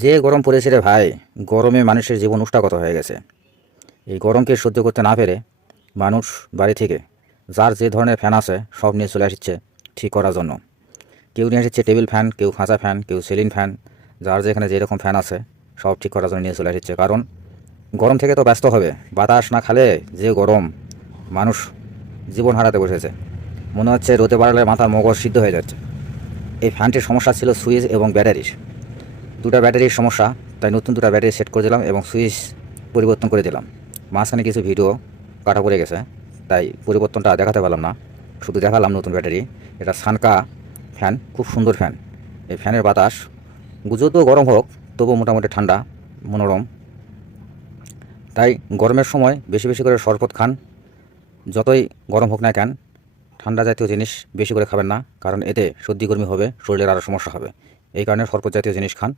যে গরম পড়েছে রে ভাই, গরমে মানুষের জীবন উষ্টাগত হয়ে গেছে। এই গরমকে সহ্য করতে না পেরে মানুষ বাড়ি থেকে যার যে ধরনের ফ্যান আছে সব নিয়ে চলে আসছে ঠিক করার জন্য। কেউ নিয়ে এসেছে টেবিল ফ্যান, কেউ খাঁচা ফ্যান, কেউ সিলিং ফ্যান, যার যেখানে যেরকম ফ্যান আছে সব ঠিক করার জন্য নিয়ে চলে আসছে। কারণ গরম থেকে তো ব্যস্ত হবে, বাতাস না খালে যে গরম, মানুষ জীবন হারাতে বসেছে। মনে হচ্ছে রোদে বাড়ালে মাথার মগজ সিদ্ধ হয়ে যাচ্ছে। এই ফ্যানটির সমস্যা ছিল সুইচ এবং ব্যাটারির, দুটা ব্যাটারির সমস্যা। তাই নতুন দুটা ব্যাটারি সেট করে দিলাম এবং সুইচ পরিবর্তন করে দিলাম। মাঝখানে কিছু ভিডিও কাটা পড়ে গেছে, তাই পরিবর্তনটা দেখাতে পারলাম না, শুধু দেখালাম নতুন ব্যাটারি। এটা সানকা ফ্যান, খুব সুন্দর ফ্যান। এই ফ্যানের বাতাস যদিও গরম হোক তবুও মোটামুটি ঠান্ডা, মনোরম। তাই গরমের সময় বেশি বেশি করে শরবত খান। যতই গরম হোক না কেন, ঠান্ডা জাতীয় জিনিস বেশি করে খাবেন না, কারণ এতে সর্দি গরমি হবে, শরীরের আরও সমস্যা হবে। এই কারণে শরবত জাতীয় জিনিস খান।